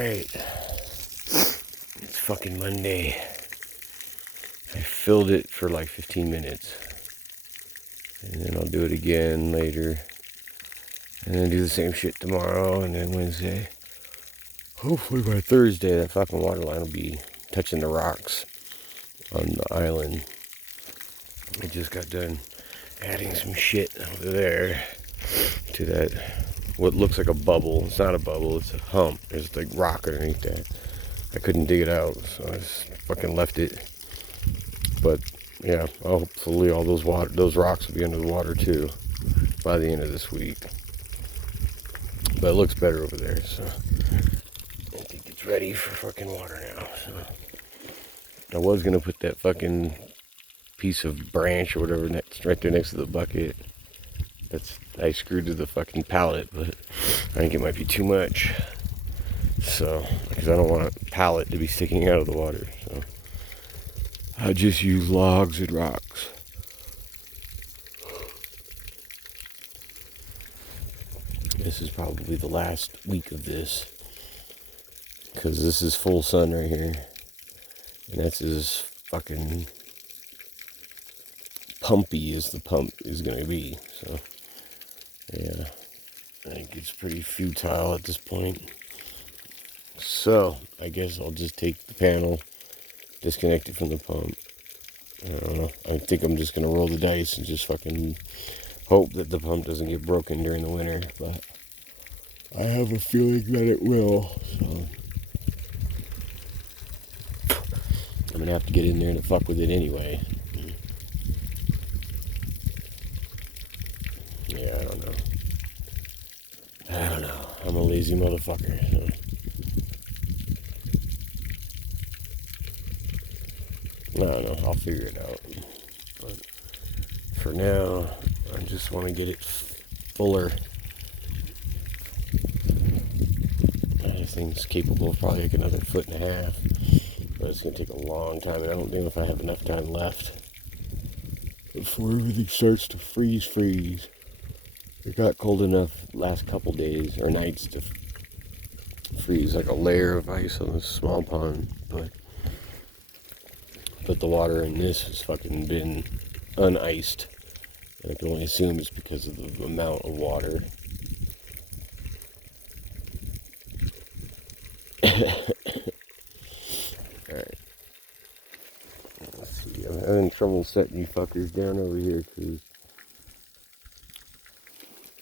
Alright. It's fucking Monday. I filled it for like 15 minutes. And then I'll do it again later. And then do the same shit tomorrow and then Wednesday. Hopefully by Thursday that fucking water line will be touching the rocks on the island. I just got done adding some shit over there to that, what looks like a bubble. It's not a bubble, it's a hump. There's like rock underneath that. I couldn't dig it out, so I just fucking left it. But yeah, hopefully all those rocks will be under the water too by the end of this week. But it looks better over there, so I think it's ready for fucking water now. So I was gonna put that fucking piece of branch or whatever right there next to the bucket. I screwed to the fucking pallet, but I think it might be too much. So, because I don't want a pallet to be sticking out of the water. So I just use logs and rocks. This is probably the last week of this, because this is full sun right here, and that's as fucking pumpy as the pump is going to be. So yeah, I think it's pretty futile at this point. So I guess I'll just take the panel, disconnect it from the pump. I don't know. I think I'm just going to roll the dice and just fucking hope that the pump doesn't get broken during the winter, but I have a feeling that it will, so I'm going to have to get in there to fuck with it anyway. Yeah, I don't know. I'm a lazy motherfucker, so. I don't know. I'll figure it out. But for now, I just want to get it fuller. This thing's capable of probably like another 1.5 feet. But it's going to take a long time, and I don't know if I have enough time left before everything starts to freeze. It got cold enough last couple days or nights to freeze like a layer of ice on this small pond, but the water in this has fucking been uniced. And I can only assume it's because of the amount of water. Alright. Let's see. I'm having trouble setting you fuckers down over here because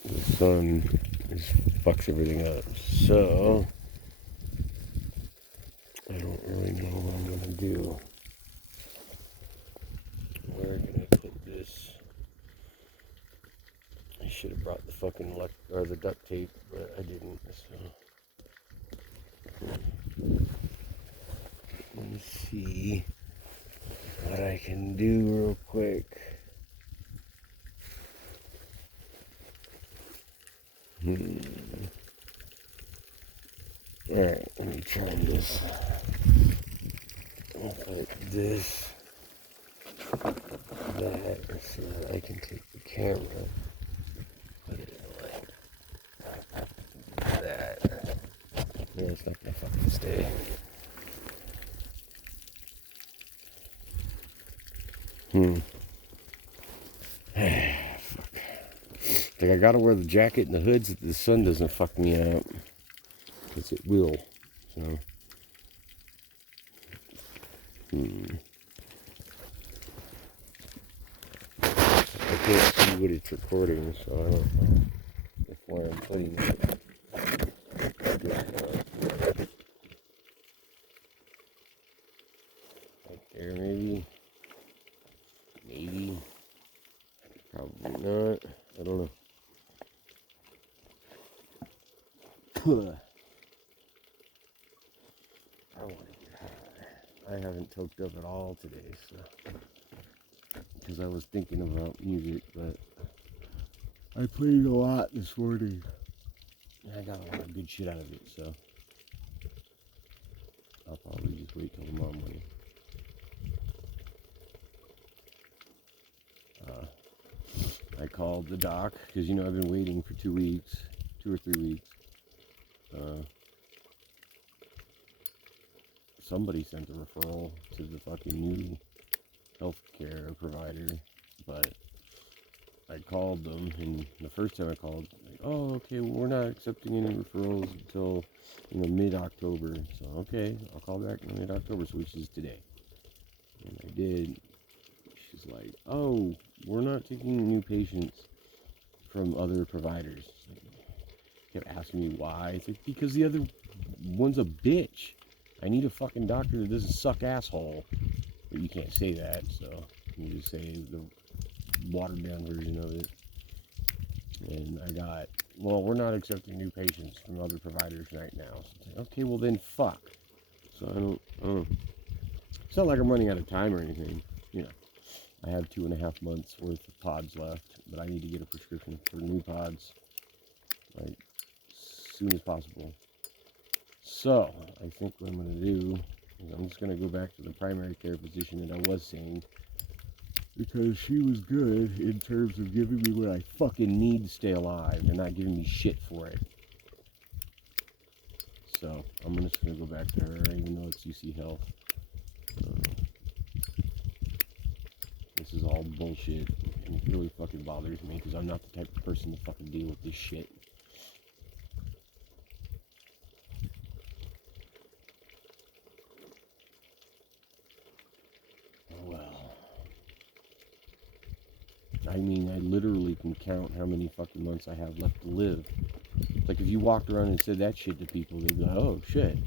the sun just fucks everything up. So I don't really know what I'm going to do. Where can I put this? I should have brought the fucking the duct tape, but I didn't. So let me see what I can do real quick. Alright, let me try this. I'll put this, that, so that I can take the camera, put it like that. Yeah, it's not gonna fucking stay. Fuck. Like I gotta wear the jacket and the hood so that the sun doesn't fuck me out. Because it will. So. I can't see what it's recording, so I don't know if where I'm putting it. Right there, maybe. Maybe. Probably not. I don't know. I want to get high. I haven't toked up at all today, so because I was thinking about music, but I played a lot this morning. I got a lot of good shit out of it, so I'll probably just wait till tomorrow morning. I called the doc because I've been waiting for 2 weeks, 2 or 3 weeks. somebody sent a referral to the fucking new healthcare provider, but I called them, and the first time I called, like, oh, okay, well, we're not accepting any referrals until, mid-October. So, okay, I'll call back in mid-October, so which is today. And I did. She's like, oh, we're not taking new patients from other providers. Kept asking me why. It's like, because the other one's a bitch. I need a fucking doctor that doesn't suck asshole. But you can't say that, so you just say the watered down version of it. And I got, well, we're not accepting new patients from other providers right now. So it's like, okay, well then fuck. So I don't, it's not like I'm running out of time or anything. I have 2.5 months worth of pods left, but I need to get a prescription for new pods, like, as soon as possible. So I think what I'm going to do is I'm just going to go back to the primary care physician that I was seeing, because she was good in terms of giving me what I fucking need to stay alive and not giving me shit for it. So I'm just going to go back to her, even though it's UC Health. This is all bullshit, and it really fucking bothers me, because I'm not the type of person to fucking deal with this shit. Well, I mean, I literally can count how many fucking months I have left to live. Like, if you walked around and said that shit to people, they'd be like, oh shit,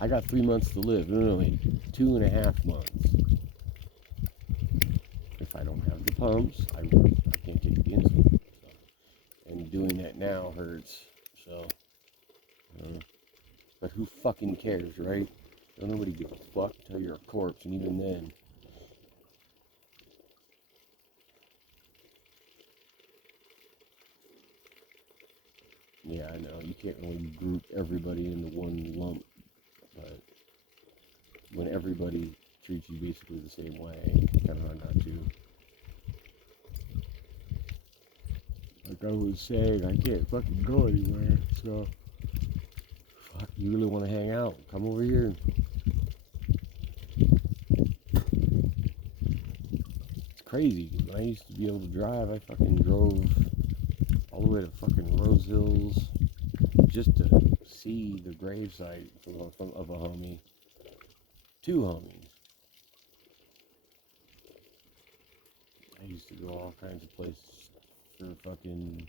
I got 3 months to live. No, wait, 2.5 months. If I don't have the pumps, I can't take the insulin. So. And doing that now hurts. So, but who fucking cares, right? Don't nobody give a fuck until you're a corpse, and even then. Yeah, I know, you can't really group everybody into one lump, but when everybody treats you basically the same way, it's kind of hard not to. Like I was saying, I can't fucking go anywhere, so fuck, you really want to hang out? Come over here. It's crazy. When I used to be able to drive, I fucking drove all the way to fucking Rose Hills just to see the gravesite of a homie. 2 homies. I used to go all kinds of places for fucking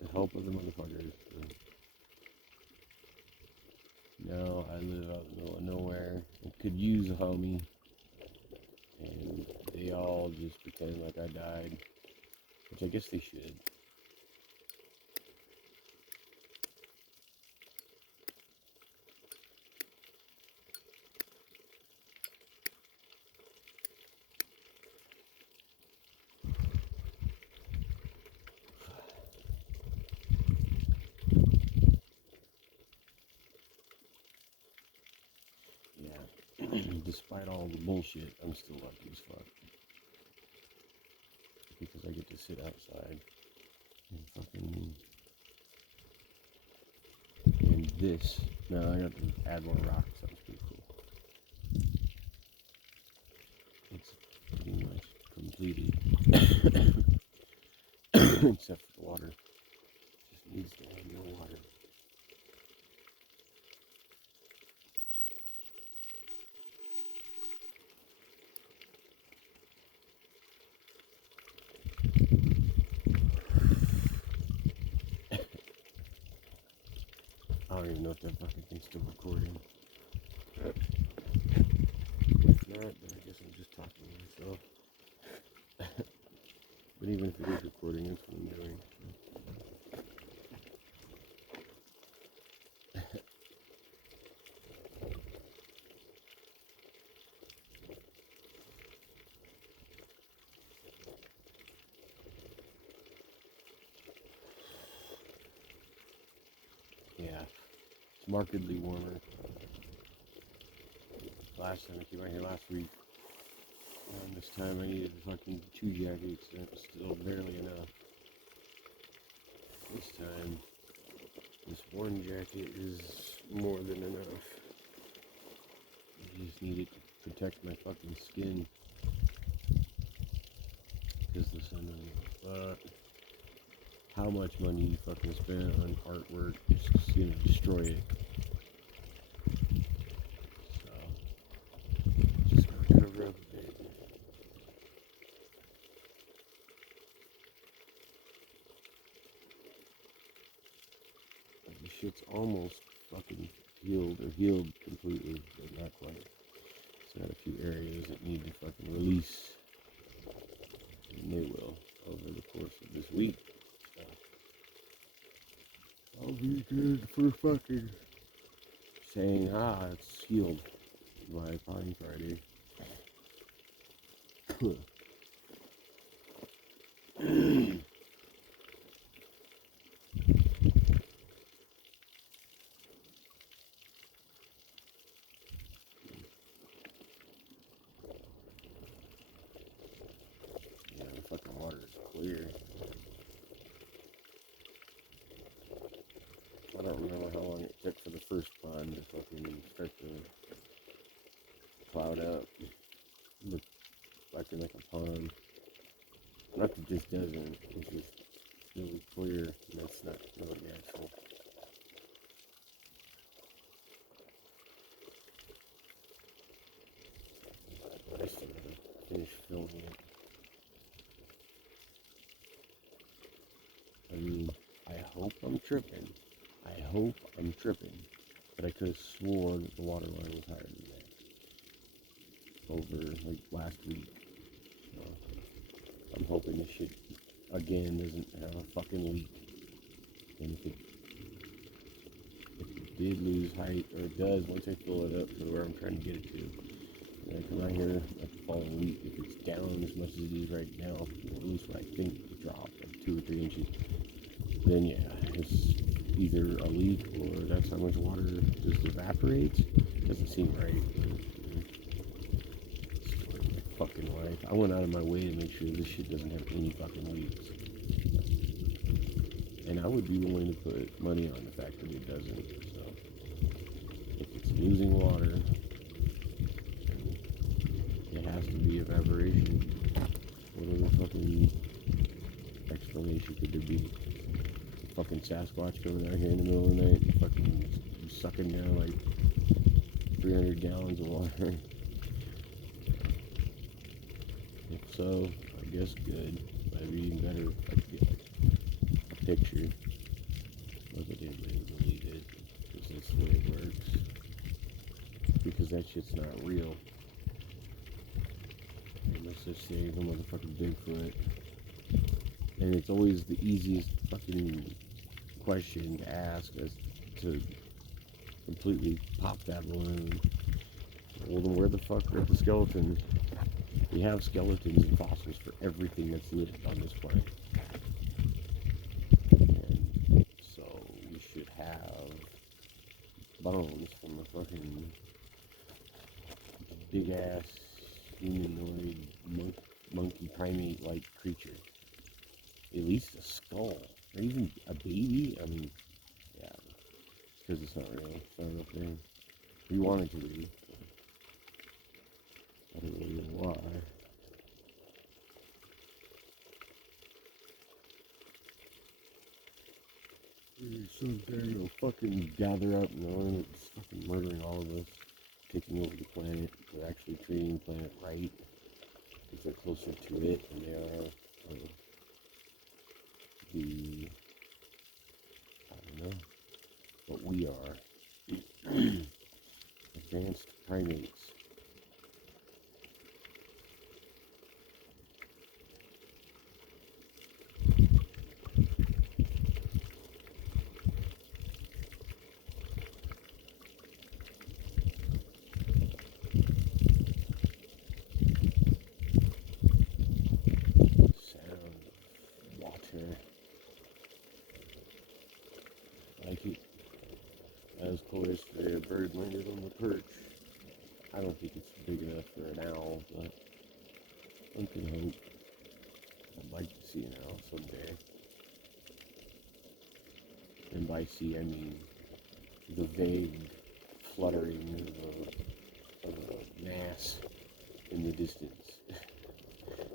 to help other motherfuckers. But now I live out in the middle of nowhere and could use a homie, and they all just pretend like I died, which I guess they should. Yeah, despite all the bullshit, I'm still lucky as fuck. Because I get to sit outside and fucking. And this. Now I got to add more rocks. That was pretty cool. It's pretty much completed. Except for the water. Just needs to have more water. I don't even know if that fucking thing's still recording. If not, then I guess I'm just talking to myself. But even if it is recording, that's what I'm doing. Yeah, it's markedly warmer. Last time I came out here last week, this time I needed fucking 2 jackets, and it was still barely enough. This time, this one jacket is more than enough. just need it to protect my fucking skin. Because the sun doesn't give a fuck how much money you fucking spend on artwork. It's just gonna destroy it. So, just gotta cover up a bit. The shit's almost fucking healed completely, but not quite. It's got a few areas that need to fucking release, and they will over the course of this week. So I'll be good for fucking saying, it's healed by Pine Friday. Yeah, the fucking water is clear. I don't remember how long it took for the first pond to fucking start to cloud up. Look acting like a pond. Not that this doesn't, it's just really clear, and that's not really actual. I should have finished filming it. I mean, I hope I'm tripping. But I could have sworn the water line was higher than that over like last week. So I'm hoping this shit again doesn't have a fucking leak. And if it did lose height, or it does once I fill it up to where I'm trying to get it to, and I come out here like the following week, if it's down as much as it is right now, or at least what I think it dropped, like 2 or 3 inches, then yeah, it's either a leak or that's how much water just evaporates. Doesn't seem right. It's my fucking life. I went out of my way to make sure this shit doesn't have any fucking leaks. And I would be willing to put money on the fact that it doesn't. So if it's losing water, then it has to be evaporation. What other fucking explanation could there be? Fucking Sasquatch coming out here in the middle of the night and fucking sucking down like 300 gallons of water. If so, I guess good. That'd be even better if I could get like a picture. Not that anybody would believe it, because that's the way it works. Because that shit's not real. Unless they say a motherfucking Bigfoot. And it's always the easiest fucking question to ask is to completely pop that balloon. Well, then where the fuck are the skeletons? We have skeletons and fossils for everything that's lived on this planet. And so we should have bones from a fucking big ass humanoid monkey primate-like creature. At least a skull. Or even a baby? I mean, yeah. Because it's not real. It's not a real thing. We want it to be. I don't really know why. Someday it'll fucking gather up knowing it's fucking murdering all of us, taking over the planet. They're actually treating the planet right, because they're closer to it than they are I don't know, what we are. Advanced primates. Sound of water. Like it. As course, the bird landed on the perch. I don't think it's big enough for an owl, but one can hope. I'd like to see an owl someday. And by see, I mean the vague fluttering of a yes in the distance.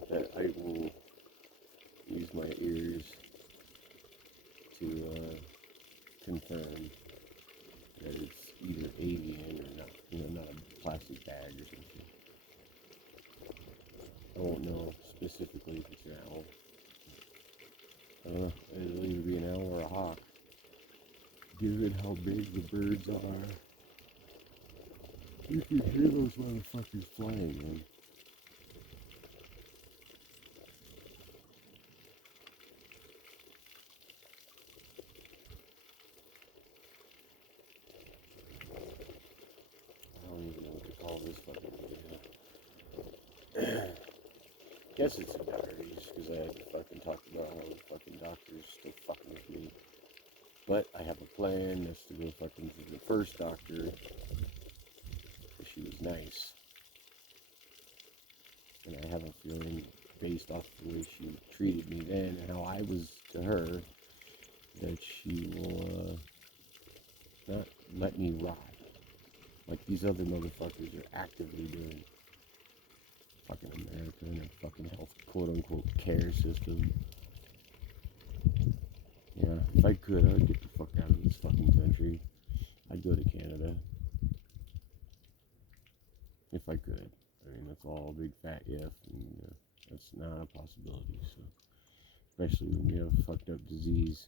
That I will use my ears to confirm that it's either avian or not, not a plastic bag or something. I won't know specifically if it's an owl. I don't know. It'll either be an owl or a hawk. Given how big the birds are, you can hear those motherfuckers flying, man. I don't even know what to call this fucking video. Guess it's some diaries, because I had to fucking talk about how the fucking doctor's still fucking with me. But I have a plan. That's to go fucking to the first doctor, because she was nice. And I have a feeling, based off the way she treated me then and how I was to her, that she will not let me rot like these other motherfuckers are actively doing. Fucking America and their fucking health quote-unquote care system. Yeah, if I could, I would get the fuck out of this fucking country. I'd go to Canada. If I could. I mean, that's all a big fat if, and that's not a possibility, so. Especially when you have a fucked up disease.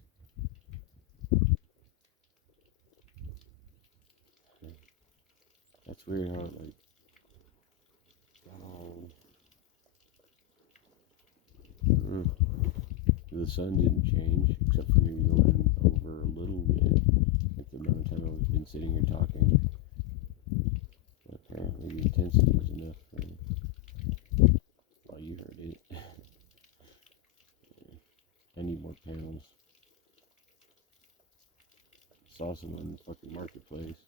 That's weird how it, like, got all... The sun didn't change, except for maybe going over a little bit, like the amount of time I've been sitting here talking. But apparently the intensity was enough for, well, you heard it. I need more panels. Saw some on the fucking marketplace.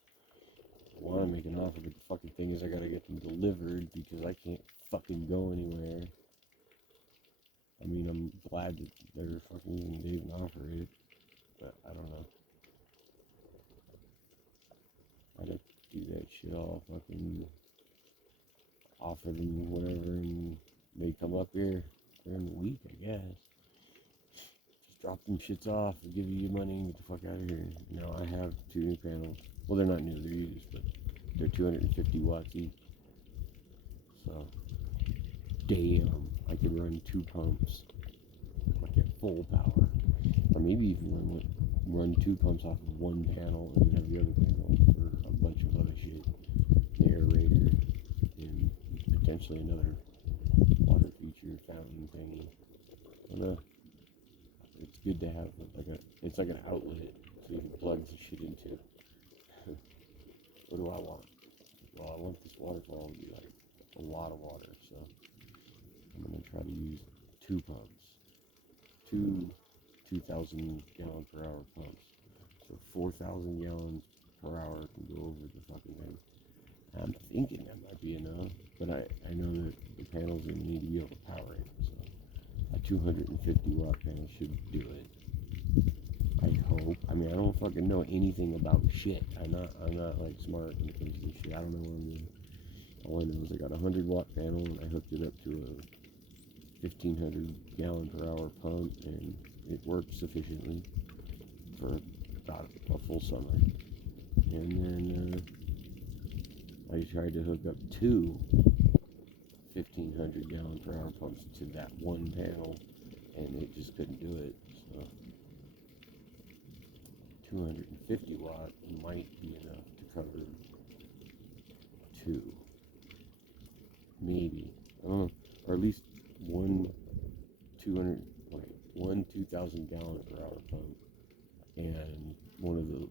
I want to make an offer, but the fucking thing is I gotta get them delivered because I can't fucking go anywhere. I mean, I'm glad that they're fucking, they even offer it, but I don't know. I'd have to do that shit all fucking, offer them whatever, and they come up here during the week, I guess. Just drop them shits off and give you your money and get the fuck out of here. Now I have 2 new panels. Well, they're not new, they're used, but they're 250 watts each. So, damn, I could run 2 pumps, like at full power. Or maybe even run 2 pumps off of 1 panel and then have the other panel for a bunch of other shit. The aerator and potentially another water feature fountain thingy. I don't know. It's good to have it's like an outlet so you can plug the shit into. What do I want? Well, I want this waterfall to be like a lot of water, so I'm gonna try to use 2 pumps. 2,000 gallon per hour pumps. So 4,000 gallons per hour can go over the fucking thing. I'm thinking that might be enough, but I know that the panels are going to need to be able to power it. So a 250 watt panel should do it. I hope. I mean, I don't fucking know anything about shit. I'm not like smart when it comes to this shit. I don't know what I'm doing. All I know is I got a 100 watt panel and I hooked it up to a 1,500 gallon per hour pump, and it worked sufficiently for about a full summer. And then I tried to hook up 2 1,500 gallon per hour pumps to that one panel, and it just couldn't do it. So 250 watt might be enough to cover 2, maybe. I don't know, or at least one 2,000 gallon per hour pump, and one of the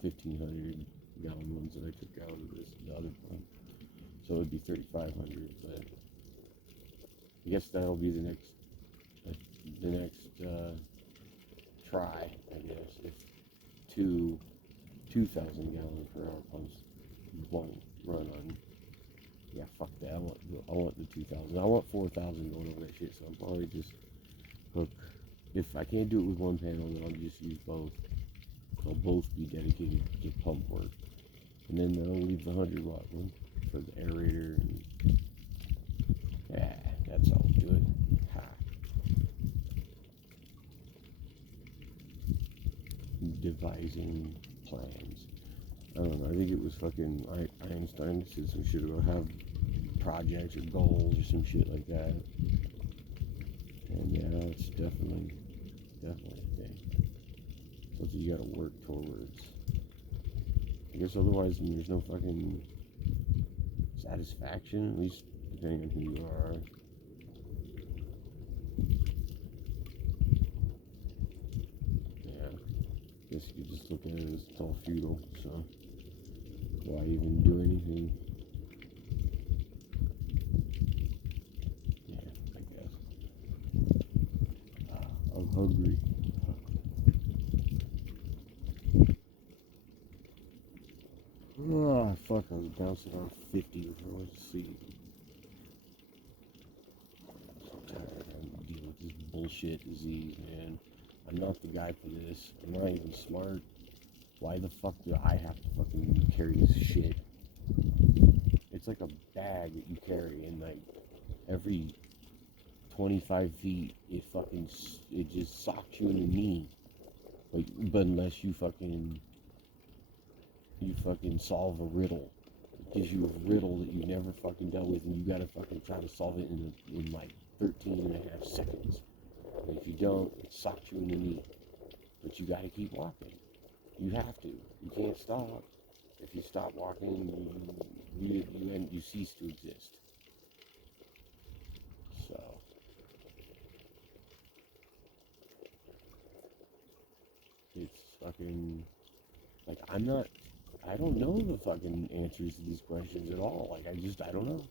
1,500 gallon ones that I took out of the other pump. So it would be 3,500, but I guess that'll be the next try, I guess, if 2,000 gallon per hour pumps won't run on. Yeah, fuck that. I want the 2,000. I want 4,000 going over that shit. So I'll probably just hook. If I can't do it with one panel, then I'll just use both. They'll both be dedicated to pump work, and then I'll leave the 100 watt one for the aerator. And yeah, that's all good. Ha. Devising plans. I don't know. I think it was fucking Einstein said some shit about have projects or goals or some shit like that. And yeah, it's definitely a thing. Something you gotta work towards. I guess otherwise there's no fucking satisfaction, at least depending on who you are. Yeah, I guess you could just look at it as it's all futile, so why even do anything? Yeah, I guess. I'm hungry. Oh, fuck, I was bouncing on 50 before I went to sleep. I'm so tired. I'm dealing with this bullshit disease, man. I'm not the guy for this. I'm not even smart. Why the fuck do I have to fucking carry this shit? It's like a bag that you carry, and like every 25 feet, it just socks you in the knee. But unless you fucking solve a riddle, it gives you a riddle that you've never fucking dealt with, and you gotta fucking try to solve it in like 13 and a half seconds. And if you don't, it socks you in the knee. But you gotta keep walking. You have to. You can't stop. If you stop walking, you cease to exist. So it's fucking like I don't know the fucking answers to these questions at all. Like I don't know.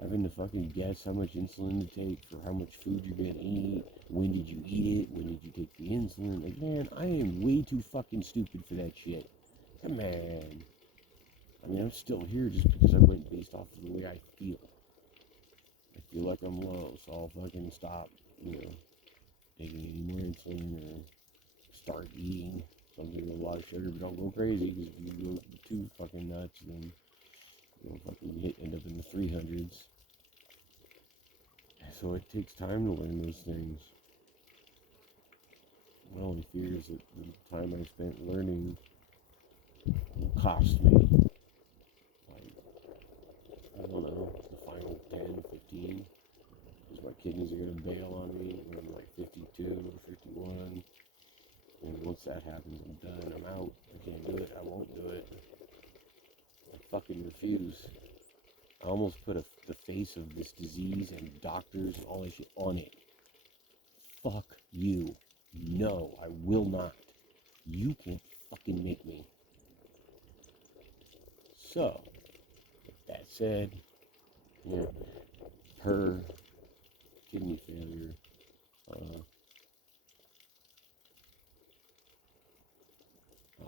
Having to fucking guess how much insulin to take for how much food you're gonna eat. When did you eat it? When did you take the insulin? Like, man, I am way too fucking stupid for that shit. Come on. I mean, I'm still here just because I went based off of the way I feel. I feel like I'm low, so I'll fucking stop, taking any more insulin or start eating something with a lot of sugar, but don't go crazy, because if you go too fucking nuts, then you'll fucking end up in the 300s. So it takes time to learn those things. My only fear is that the time I spent learning will cost me, like, I don't know, the final 10, 15, because my kidneys are going to bail on me when I'm like 52 or 51. And once that happens, I'm done. I'm out. I can't do it. I won't do it. I fucking refuse. I almost put the face of this disease and doctors and all that shit on it. Fuck you. No, I will not. You can't fucking make me. So, with that said, her kidney failure,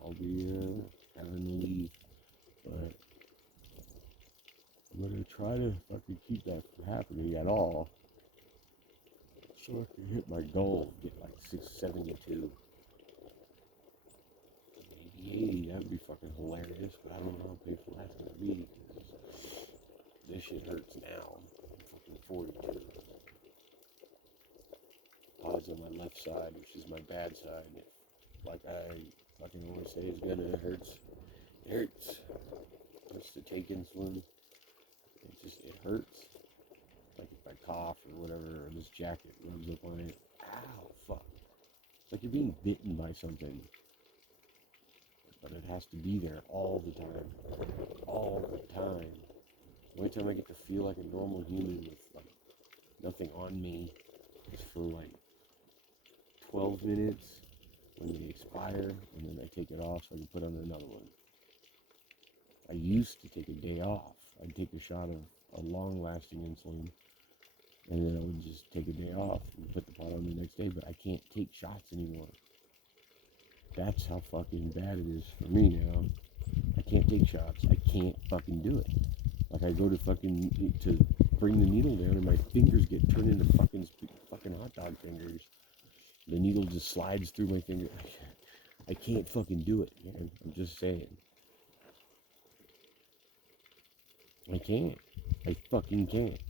I'll be having to leave, but I'm gonna try to fucking keep that from happening at all, so I can hit my goal, get like 672. Maybe 80, that'd be fucking hilarious, but I don't know how painful that's gonna be, because this shit hurts now. I'm fucking 42. Odds on my left side, which is my bad side, like I fucking always say, is gonna hurt. It hurts. Just to take insulin, it hurts. Like if I cough or whatever, or this jacket rubs up on it, ow, fuck. It's like you're being bitten by something. But it has to be there all the time. All the time. The only time I get to feel like a normal human with like nothing on me is for like 12 minutes when they expire, and then I take it off so I can put on another one. I used to take a day off. I'd take a shot of a long-lasting insulin, and then I would just take a day off and put the pot on the next day, but I can't take shots anymore. That's how fucking bad it is for me now. I can't take shots. I can't fucking do it. Like I go to bring the needle down, and my fingers get turned into fucking hot dog fingers. The needle just slides through my finger. I can't fucking do it, man. I'm just saying. I can't. I fucking can't.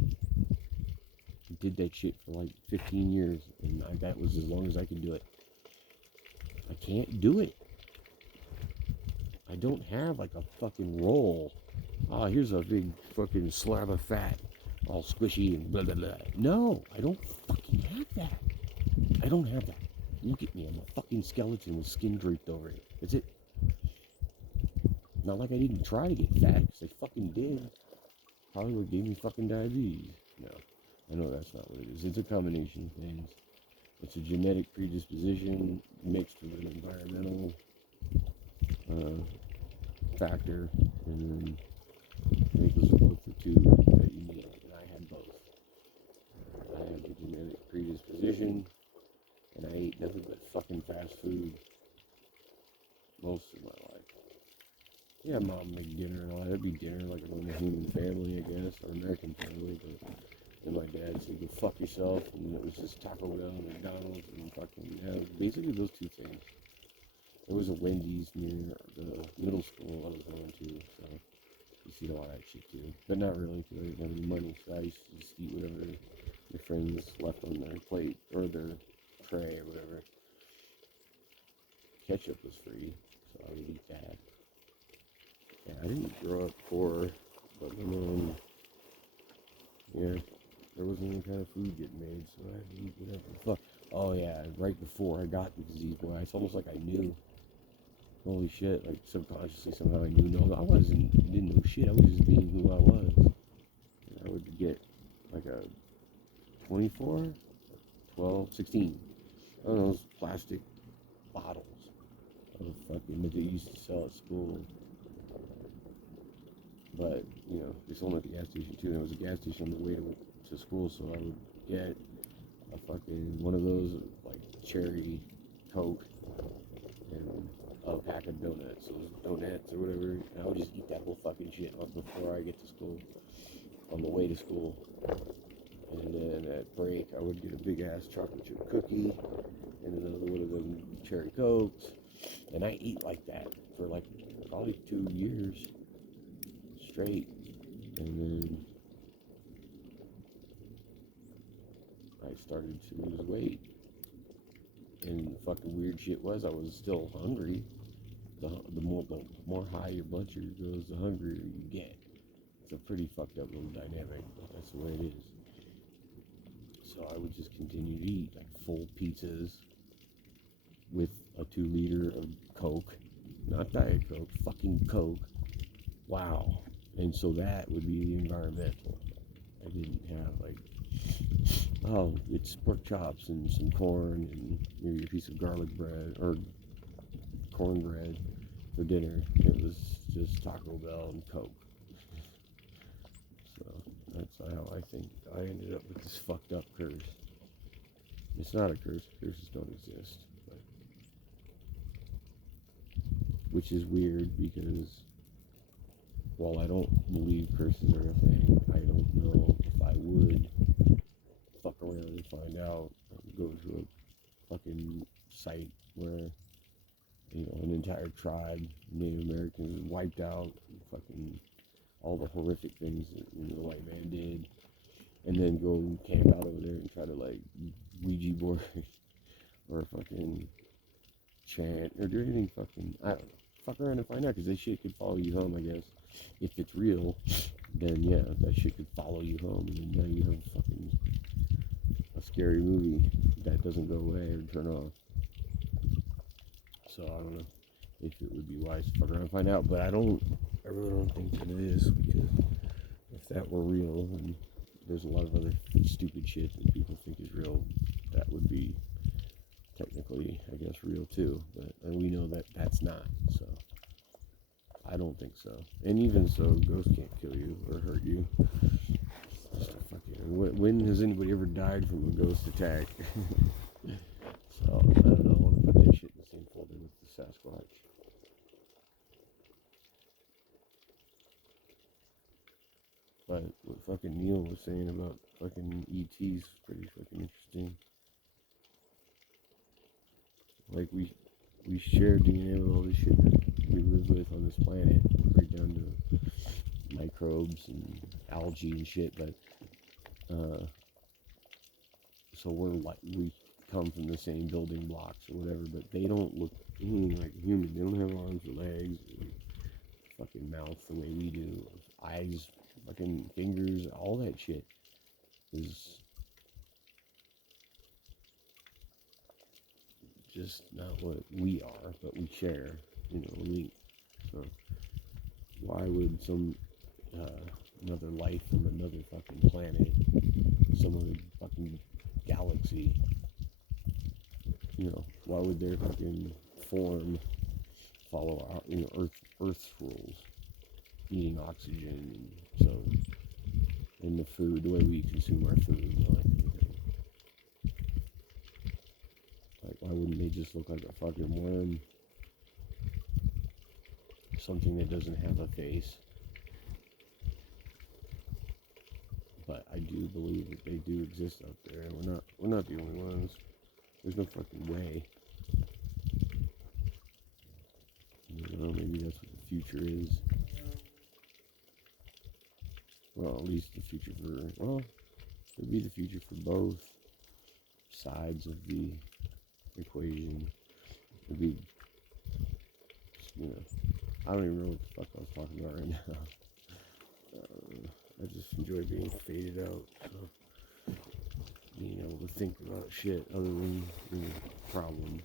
I did that shit for like 15 years, and that was as long as I could do it. I can't do it. I don't have like a fucking roll. Oh, here's a big fucking slab of fat, all squishy and blah blah blah. No, I don't fucking have that. I don't have that. Look at me, I'm a fucking skeleton with skin draped over it. That's it. Not like I didn't try to get fat, because I fucking did. Probably would gave me fucking diabetes. No, I know that's not what it is. It's a combination of things. It's a genetic predisposition mixed with an environmental factor, and then I think those are both the two that you need, and I had both. I had the genetic predisposition, and I ate nothing but fucking fast food most of my life. Yeah, mom make dinner and all that. It'd be dinner like a normal human family, I guess, or American family, but then my dad said, go fuck yourself, and it was just Taco Bell and McDonald's and fucking, yeah, basically those two things. There was a Wendy's near the middle school I was going to, so you see a lot of that shit too. But not really, because I didn't have any money, so I used to just eat whatever my friends left on their plate, or their tray, or whatever. Ketchup was free, so I would eat that. Yeah, I didn't grow up poor, but my mom, yeah, there wasn't any kind of food getting made, so I had to eat whatever the fuck. Oh yeah, right before I got the disease, boy, it's almost like I knew. Holy shit, like subconsciously somehow I knew. No, I didn't know shit, I was just being who I was. And I would get like a 24, 12, 16, I don't know, those plastic bottles of fucking that they used to sell at school. But, you know, they sold them at the gas station too. There was a gas station on the way to school, so I would get a fucking one of those, like cherry Coke and a pack of donuts, those donuts or whatever. And I would just eat that whole fucking shit before I get to school, on the way to school. And then at break, I would get a big ass chocolate chip cookie and another one of them cherry Cokes. And I ate like that for like probably 2 years straight. And then I started to lose weight. And the fucking weird shit was I was still hungry. The more high your blood sugar goes, the hungrier you get. It's a pretty fucked up little dynamic, but that's the way it is. So I would just continue to eat like full pizzas with a 2 liter of Coke, not Diet Coke, fucking Coke. Wow. And so that would be the environmental. I didn't have like, oh, it's pork chops and some corn and maybe a piece of garlic bread or cornbread for dinner. It was just Taco Bell and Coke. So that's how I think I ended up with this fucked up curse. It's not a curse. Curses don't exist. But, which is weird because while I don't believe curses are a thing, I don't know if I would fuck around and find out and go to a fucking site where, you know, an entire tribe, Native Americans, wiped out, fucking all the horrific things that, you know, the white man did, and then go and camp out over there and try to like Ouija board or fucking chant or do anything fucking, I don't know, fuck around and find out, because this shit could follow you home, I guess. If it's real, then yeah, that shit could follow you home, and then now you have fucking a scary movie that doesn't go away or turn off. So I don't know if it would be wise to fuck around and find out, but I really don't think that it is, because if that were real, and there's a lot of other stupid shit that people think is real, that would be technically, I guess, real too, but and we know that that's not, so I don't think so. And even so, ghosts can't kill you or hurt you. Just a fucking, when has anybody ever died from a ghost attack? So, I don't know, I want to put that shit in the same folder with the Sasquatch. But what fucking Neil was saying about fucking ET's pretty fucking interesting. Like, we share DNA with all this shit that we live with on this planet, right down to microbes and algae and shit, but so we come from the same building blocks or whatever, but they don't look anything like a human. They don't have arms or legs, or fucking mouth the way we do, eyes, fucking fingers, all that shit is just not what we are, but we share, so why would some another life from another fucking planet, some other fucking galaxy, why would their fucking form follow our, Earth's rules, eating oxygen, and so, and the food, the way we consume our food, like why wouldn't they just look like a fucking worm, something that doesn't have a face? But I do believe that they do exist out there, and we're not the only ones. There's no fucking way. Maybe that's what the future is. Well, at least the future it'd be the future for both sides of the equation. It'd be, I don't even know what the fuck I was talking about right now. I just enjoy being faded out, so being able to think about shit other than the problem.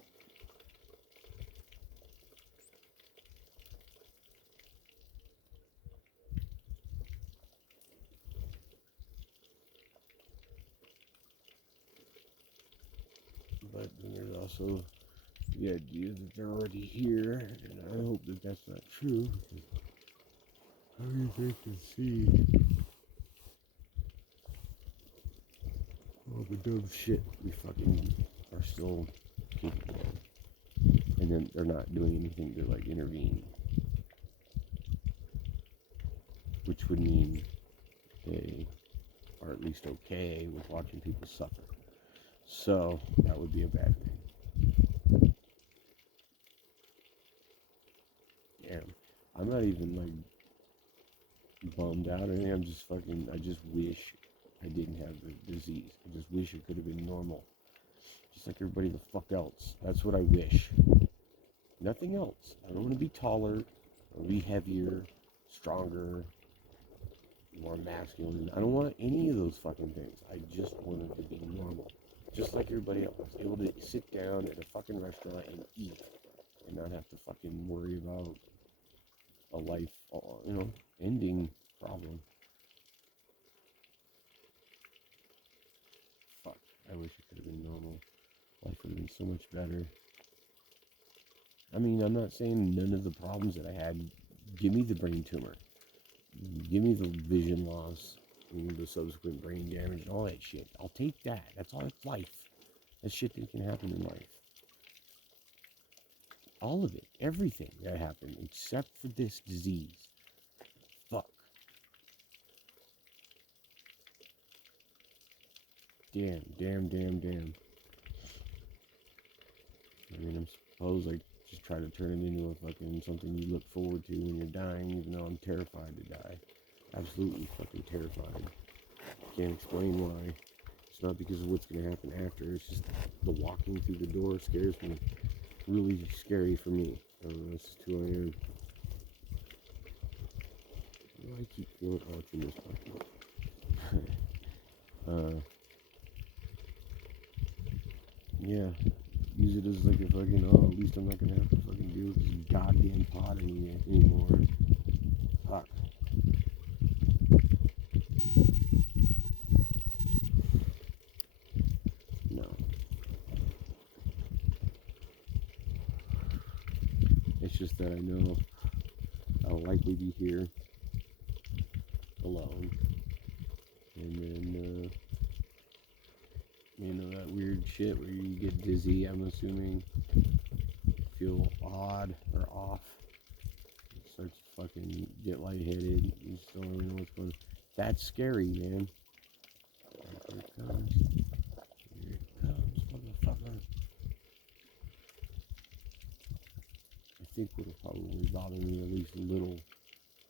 But then there's also the idea that they're already here, and I hope that that's not true. How do you think to see all the dumb shit we fucking are still capable of, and then they're not doing anything to like intervene, which would mean they are at least okay with watching people suffer. So that would be a bad thing. Damn, I'm not even like bummed out or anything. I just wish I didn't have the disease. I just wish it could have been normal. Just like everybody the fuck else. That's what I wish. Nothing else. I don't want to be taller, or be heavier, stronger, more masculine. I don't want any of those fucking things. I just wanted to be normal. Just like everybody else. Able to sit down at a fucking restaurant and eat. And not have to fucking worry about a life, ending problem. Fuck. I wish it could have been normal. Life would have been so much better. I mean, I'm not saying none of the problems that I had. Give me the brain tumor. Give me the vision loss, the subsequent brain damage, and all that shit. I'll take that. That's all. It's life. That's shit that can happen in life. All of it. Everything that happened, except for this disease. Fuck. Damn. I mean, I suppose I just try to turn it into a fucking something you look forward to when you're dying, even though I'm terrified to die. Absolutely fucking terrified. Can't explain why. It's not because of what's going to happen after. It's just the walking through the door scares me. Really scary for me. That's just who I am. Why do I keep feeling in this pocket? Yeah. Use it as like a fucking, at least I'm not going to have to fucking deal with this goddamn pot anymore. Fuck. No. It's just that I know I'll likely be here alone. And then, that weird shit where you get dizzy, I'm assuming. Feel odd or off. Start to fucking get lightheaded. You just don't really know what's going on. That's scary, man. Here it comes. Here it comes, motherfucker. I think what'll probably bother me at least a little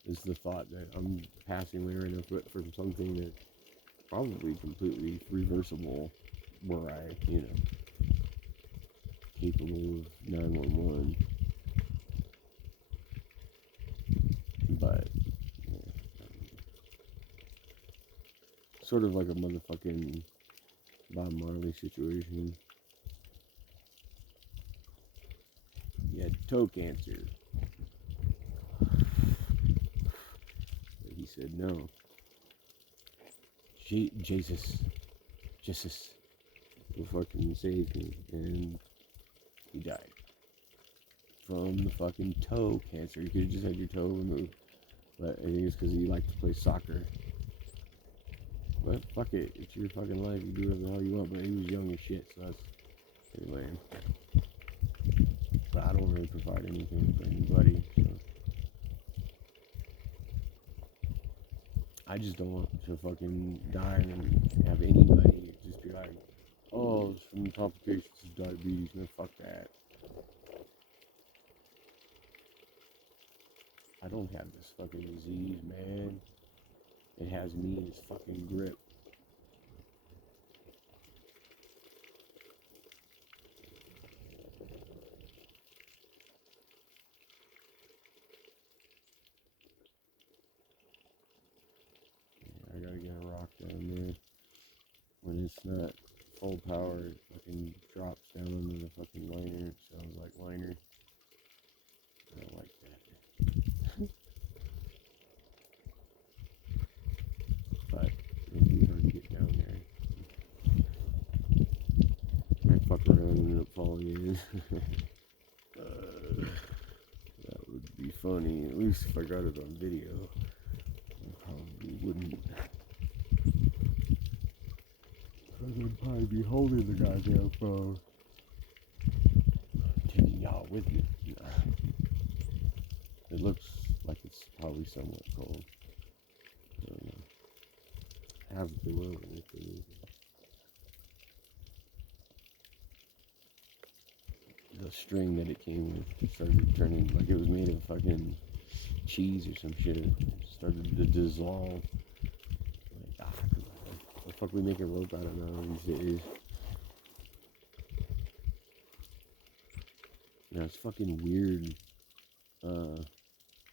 is the thought that I'm passing away right now from something that probably completely reversible were I, capable of 911. But, sort of like a motherfucking Bob Marley situation. He had toe cancer. But he said no. Jesus will fucking save me. And he died. From the fucking toe cancer. You could have just had your toe removed. But I think it's because he liked to play soccer. But fuck it. It's your fucking life. You do whatever the hell you want. But he was young as shit, so that's pretty lame. But I don't really provide anything for anybody. So. I just don't want to fucking die and have anybody just be like, oh, it's from complications of diabetes. No, fuck that. I don't have this fucking disease, man. It has me in its fucking grip. I gotta get a rock down there. When it's not full power, it fucking drops down into the fucking liner. It sounds like liner. I don't like that. But it'll be hard to get down there. I fuck around and end up falling in. That would be funny. At least if I got it on video. I probably wouldn't. I'd probably be holding the goddamn phone. Taking y'all with me. It looks like it's probably somewhat cold. I don't know. Have the will if it is. The string that it came with started turning like it was made of fucking cheese or some shit. It started to dissolve. Like, the fuck we make a rope out of now these days? Yeah, it's fucking weird.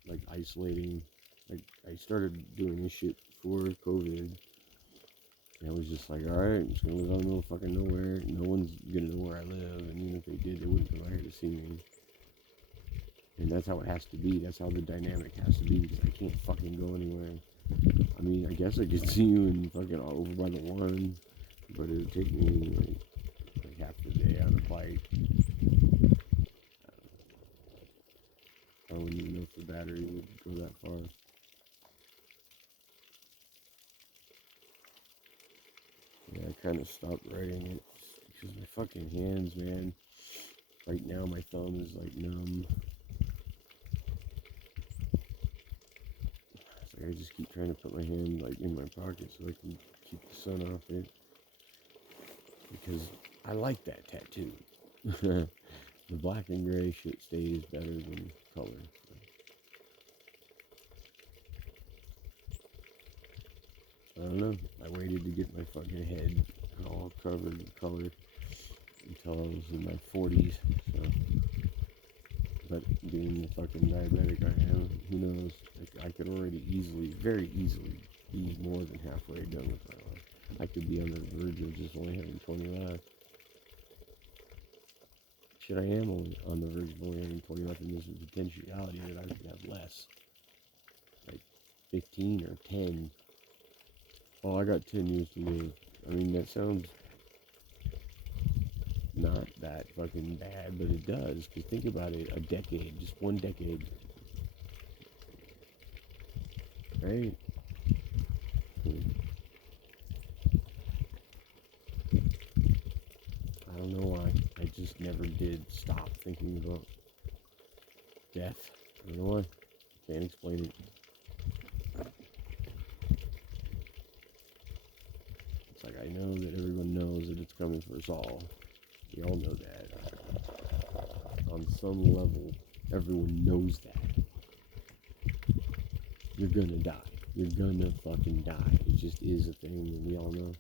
Like isolating. Like I started doing this shit before COVID. And I was just like, alright, I'm just gonna live out in the middle of fucking nowhere. No one's gonna know where I live, and even if they did, they wouldn't come out here to see me. And that's how it has to be. That's how the dynamic has to be, because I can't fucking go anywhere. I mean, I guess I could see you in fucking over by the one, but it would take me like half the day on a bike. I wouldn't even know if the battery would go that far. Yeah, I kind of stopped writing it because my fucking hands, man. Right now, my thumb is like numb. It's like I just keep trying to put my hand like in my pocket so I can keep the sun off it. Because I like that tattoo. The black and gray shit stays better than color. I don't know. I waited to get my fucking head all covered in color until I was in my 40s. So, but being the fucking diabetic I am, who knows? Like, I could already very easily, be more than halfway done with my life. I could be on the verge of just only having 20 left. Shit, I am only on the verge of only having 20 left, and there's a potentiality that I could have less. Like 15 or 10. Oh, I got 10 years to live. I mean, that sounds not that fucking bad, but it does. Because think about it, a decade, just one decade. Right? I don't know why. I just never did stop thinking about death. I don't know why. Can't explain it. It's like I know that everyone knows that it's coming for us all. We all know that. On some level, everyone knows that. you're gonna die. You're gonna fucking die. It just is a thing, and we all know.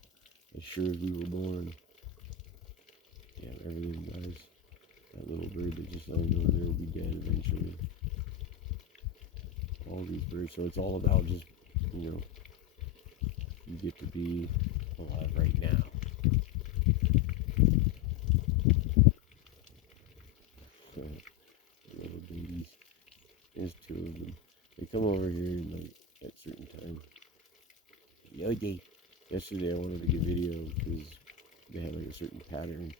As sure as we were born, yeah, everything dies. That little bird that just landed over there will be dead eventually. All these birds. So it's all about just, you know, you get to be alive right now. So, little babies. There's two of them. They come over here like at certain times. The other day, yesterday I wanted to get video because they had like a certain pattern.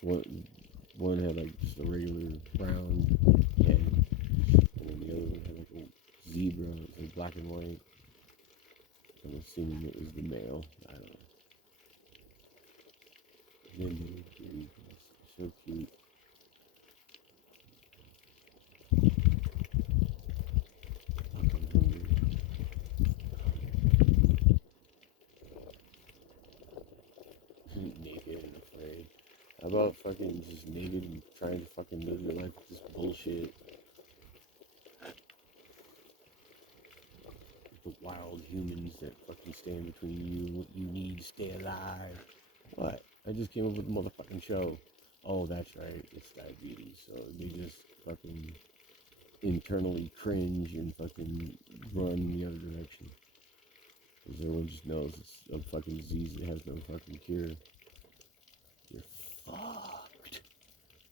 One had like just a regular brown head, and then the other one had like a zebra. It was like black and white. I'm assuming it was the male. I don't know. Then they were pretty, so cute. I'm hungry. Naked and afraid. How about fucking just naked and trying to fucking live your life with this bullshit? The wild humans that fucking stand between you and what you need to stay alive. What? I just came up with a motherfucking show. Oh, that's right. It's diabetes. So they just fucking internally cringe and fucking run the other direction. Because everyone just knows it's a fucking disease that has no fucking cure. You're fucked.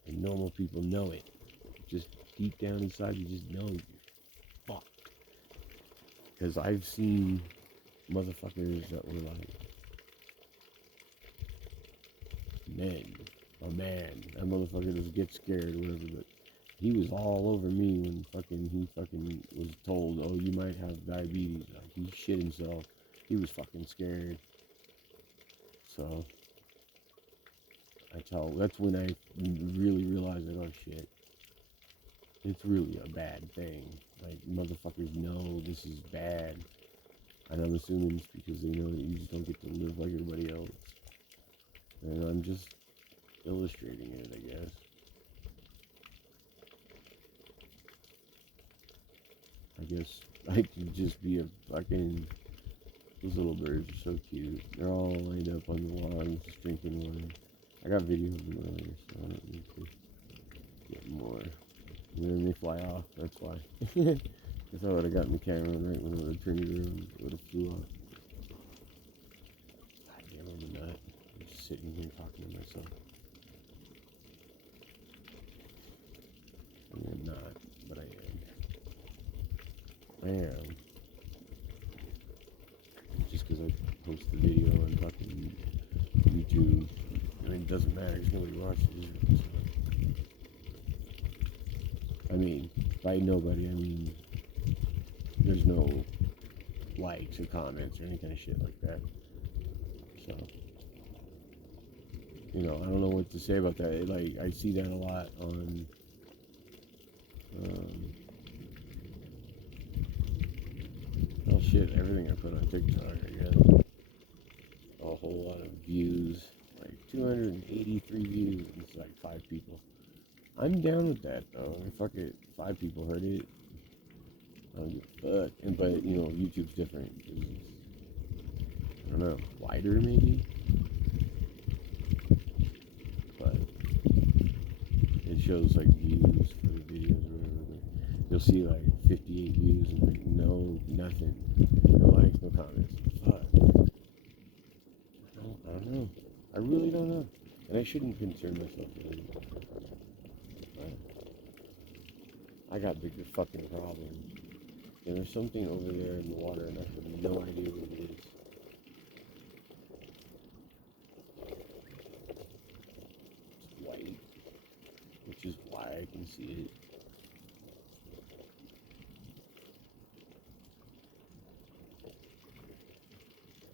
And normal people know it. Just deep down inside, you just know you're fucked. Because I've seen motherfuckers that were like, a man, that motherfucker doesn't get scared or whatever, but he was all over me when he fucking was told, oh, you might have diabetes. Like, he shit himself. He was fucking scared. So, that's when I really realized that, oh shit, it's really a bad thing. Like, motherfuckers know this is bad. And I'm assuming it's because they know that you just don't get to live like everybody else. And I'm just illustrating it, I guess. I guess I could just be a fucking... Those little birds are so cute. They're all lined up on the lawn just drinking water. I got video of them earlier, so I don't need to get more. And then they fly off, that's why. If I would have gotten the camera right when I would have turned it around, it would have flew off. God damn, I'm a nut. I'm just sitting here talking to myself. I mean, I'm not, but I am. I am. Just because I post the video on fucking YouTube, I mean, it doesn't matter because nobody watches it. So. I mean, by nobody, I mean, there's no likes or comments or any kind of shit like that. So, you know, I don't know what to say about that. Like, I see that a lot on, oh shit, everything I put on TikTok, I guess. A whole lot of views, like 283 views, and it's like 5 people. I'm down with that though. I mean, fuck it, 5 people heard it. I don't give a fuck. But you know, YouTube's different. I don't know, wider maybe. But it shows like views for the videos or whatever. You'll see like 58 views and like no nothing, no likes, no comments. Fuck. I don't know. I really don't know. And I shouldn't concern myself with it. I got bigger fucking problems. And there's something over there in the water and I have no idea what it is. It's white, which is why I can see it.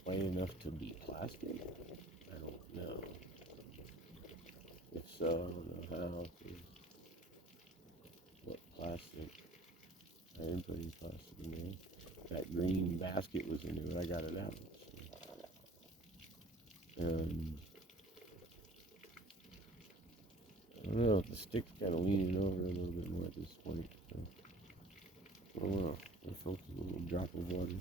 White enough to be plastic? I don't know. If so, I don't know how. What plastic? I didn't put any plastic in there. That green basket was in there, but I got it out. So. I don't know, the stick's kind of leaning over a little bit more at this point. So. Oh well, they're focusing. drop of water.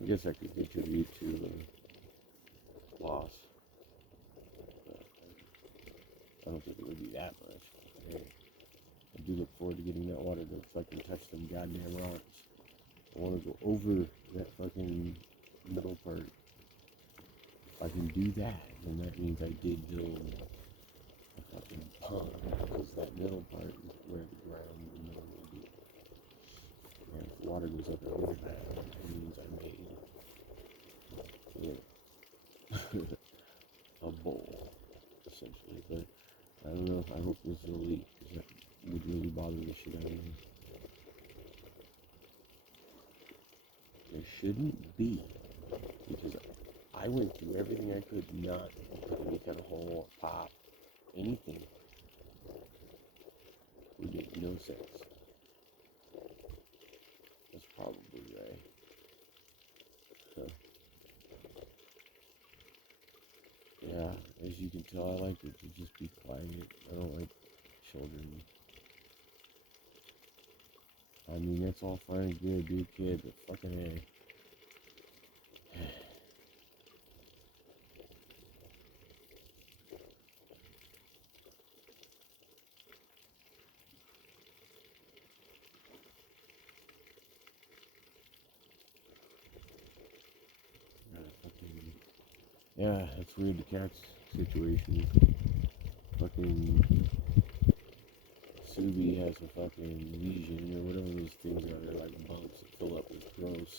I guess I could contribute to loss. But I don't think it would be that much. Hey, I do look forward to getting that water to fucking touch them goddamn rocks. I want to go over that fucking middle part. If I can do that, then that means I did build a fucking pond, because that middle part is where the ground in the middle will be. And if water goes up over that, it means I made a bowl, essentially. But I don't know. I hope this is a leak, because that would really bother the shit out of me. There shouldn't be, because I went through everything I could not put any kind of hole or pop, anything. Would make no sense. That's probably right. Huh. Yeah, as you can tell, I like it to just be quiet. I don't like children. I mean, that's all fine and good, be a kid, but fucking hey. Yeah, it's weird, the cat's situation. Fucking Subi has a fucking lesion or whatever those things are. They're like bumps that fill up with gross.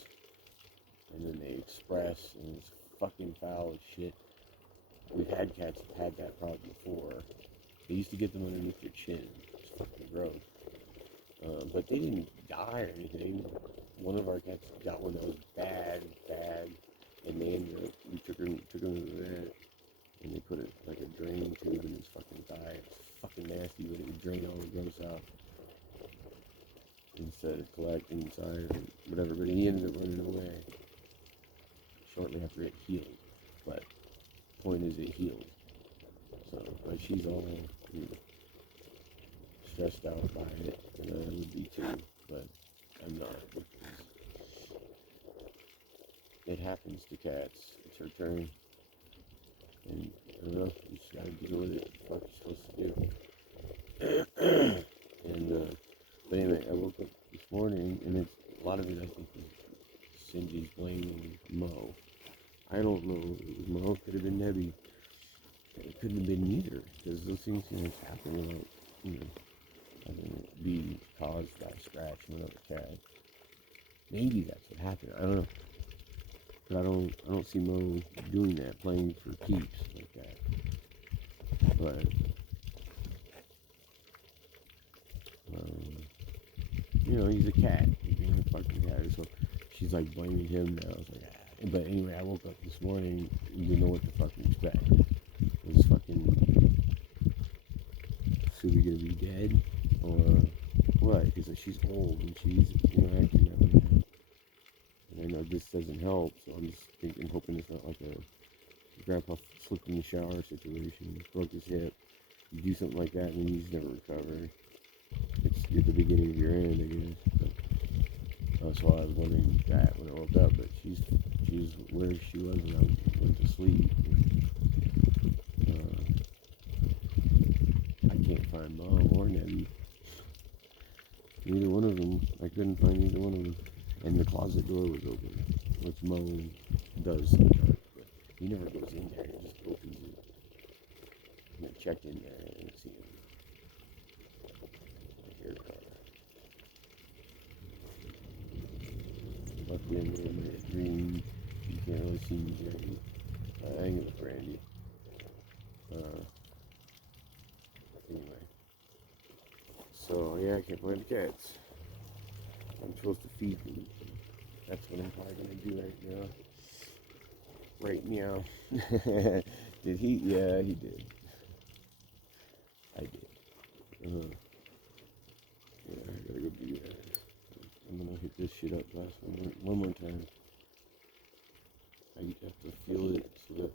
And then they express, and it's fucking foul as shit. We've had cats that had that problem before. They used to get them underneath your chin. It's fucking gross. But they didn't die or anything. One of our cats got one that was bad, and they ended up, we took him to the vet, and they put it like a drain tube in his fucking thigh. It's fucking nasty, but it would drain all the gross out instead of collecting inside or whatever. But he ended up running away shortly after it healed. But point is, it healed. So, but she's all, you know, stressed out by it, and I would be too, but I'm not, because it happens to cats. It's her turn, and I don't know, you just gotta deal with it. What you're supposed to do. And but anyway, I woke up this morning, and it's a lot of it, I think, is Cindy's blaming Mo. I don't know. It was Mo, could have been Nebby. It couldn't have been neither, because those things can just happen without, you know, having it be caused by a scratch from another cat. Maybe that's what happened. I don't know. But I don't see Mo doing that, playing for keeps like that. But you know, he's a cat. He's being a fucking cat. So she's like blaming him now. I was like, ah. But anyway, I woke up this morning and didn't know what to fucking expect. Was fucking Subi gonna be dead or what? Because she's old and she's, you know, acting that way now. And I know this doesn't help, so I'm just thinking, hoping it's not like a grandpa slipped in the shower situation, broke his hip. You do something like that and then you just never recover. It's at the beginning of your end, I guess. But that's why I was wondering that when I woke up. But she's where she was when I went to sleep. I can't find Mom or Nebby. Neither one of them. I couldn't find either one of them. And the closet door was open, which Mo does sometimes. But he never goes in there. He just opens it. And I checked in there and I didn't see him. I hear a car. Luckily, I'm in the green. You can't really see me here. I think it was Brandy. Anyway. So, yeah, I can't find the cats. I'm supposed to feed them. That's what I'm probably going to do right now. Right meow. Did he? Yeah, he did. I did. Yeah, I gotta go do that. I'm gonna hit this shit up one more time. I have to feel it so that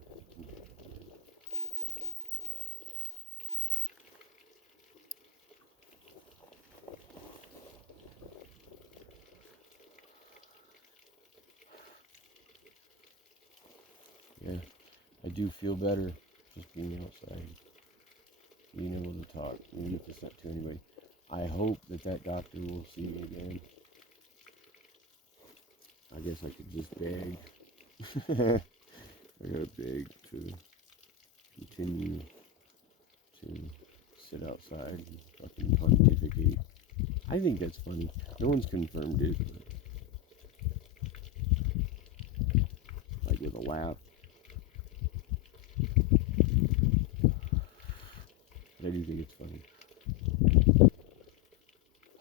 do feel better just being outside, being able to talk, even if it's not to anybody. I hope that doctor will see me again. I guess I could just beg. I gotta beg to continue to sit outside and fucking pontificate. I think that's funny. No one's confirmed it, but like with a laugh. But I do think it's funny.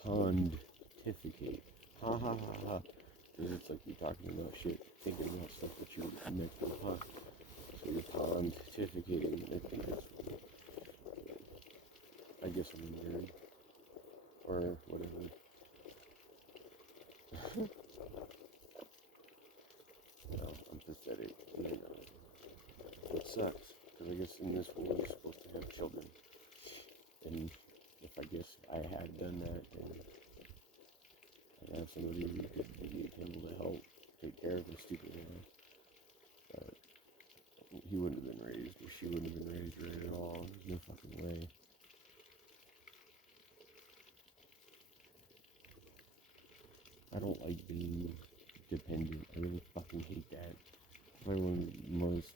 Pontificate. Ha ha ha ha. Because it's like you're talking about shit, thinking about stuff that you next to the pond. So you're pontificating. I think that's funny. I guess I'm a nerd. Or whatever. No, I'm pathetic. You know. It sucks. Because I guess in this world you're supposed to have children. And if I guess I had done that, then I'd have somebody who could be able to help take care of a stupid ass. But he wouldn't have been raised, or she wouldn't have been raised right at all. There's no fucking way. I don't like being dependent. I really fucking hate that. It's probably one of the most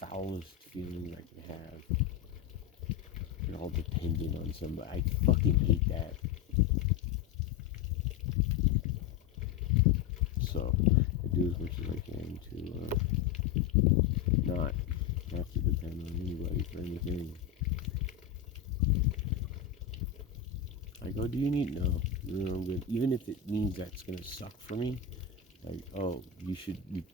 foulest feelings I can have. You're all dependent on somebody. I fucking hate that. So, I do as much as I can to not have to depend on anybody for anything. I go, do you need? No, I'm good. Even if it means that's gonna suck for me, like, oh, you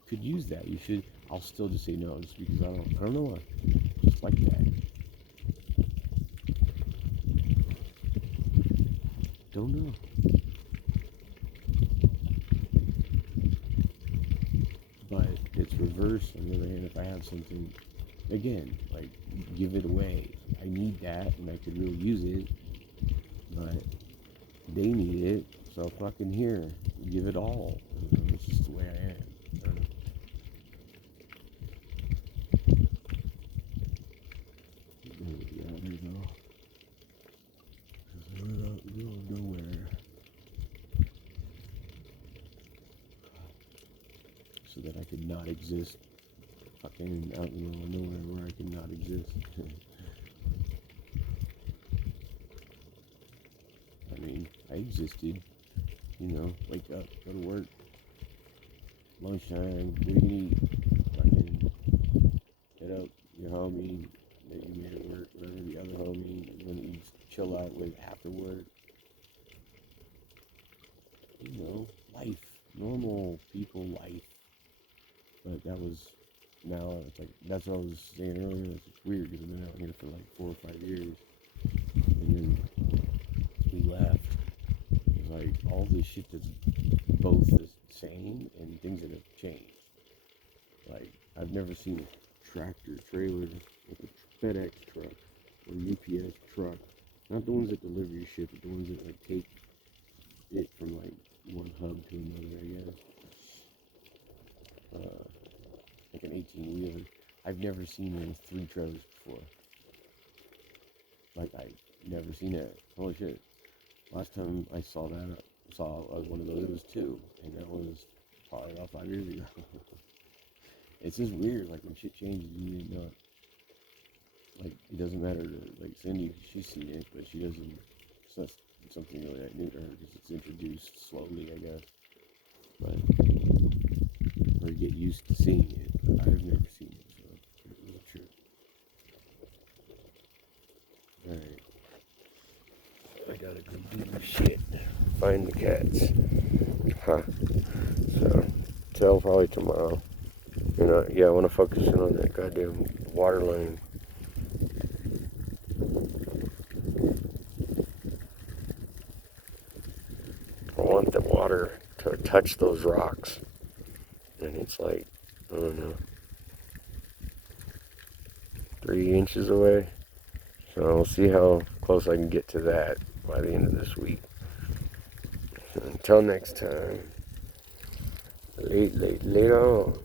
could use that. You should. I'll still just say no, just because I don't know why. Just like that. Don't know. But it's reversed on the other hand. If I have something, again, like, give it away. I need that, and I could really use it, but they need it, so fucking here, give it all. It's just the way I am. Yeah, there you go. Middle of nowhere. So that I could not exist. Fucking out in the middle of nowhere where I could not exist. I mean, I existed. You know, wake up, go to work. Lunchtime, what do you need? Fucking hit up your homie that you made at work, whatever, the other homie you chill out with after work. You know, life, normal people life. But that was, now it's like, that's what I was saying earlier, it's weird because I've been out here for like 4 or 5 years, and then we left. It's like all this shit that's both the same and things that have changed. Like, I've never seen a tractor trailer, like a FedEx truck or UPS truck, not the ones that deliver your shit, but the ones that like take it from like one hub to another, I guess. Like an 18-wheeler. I've never seen one with 3 trailers before. Like, I've never seen it. Holy shit. Last time I saw that, one of those, it was 2. And that was probably about 5 years ago. It's just weird, like when shit changes, you didn't know it. Like, it doesn't matter to, like, Cindy, she's seen it, but she doesn't, it's not something really that new to her, because it's introduced slowly, I guess. But, or get used to seeing it. I've never seen it, so it was a trip. Alright. I gotta go do the shit. Find the cats. Huh. So, till probably tomorrow. You know, yeah, I want to focus in on that goddamn water line. I want the water to touch those rocks. And it's like, I don't know, 3 inches away. So we'll see how close I can get to that by the end of this week. Until next time, later on.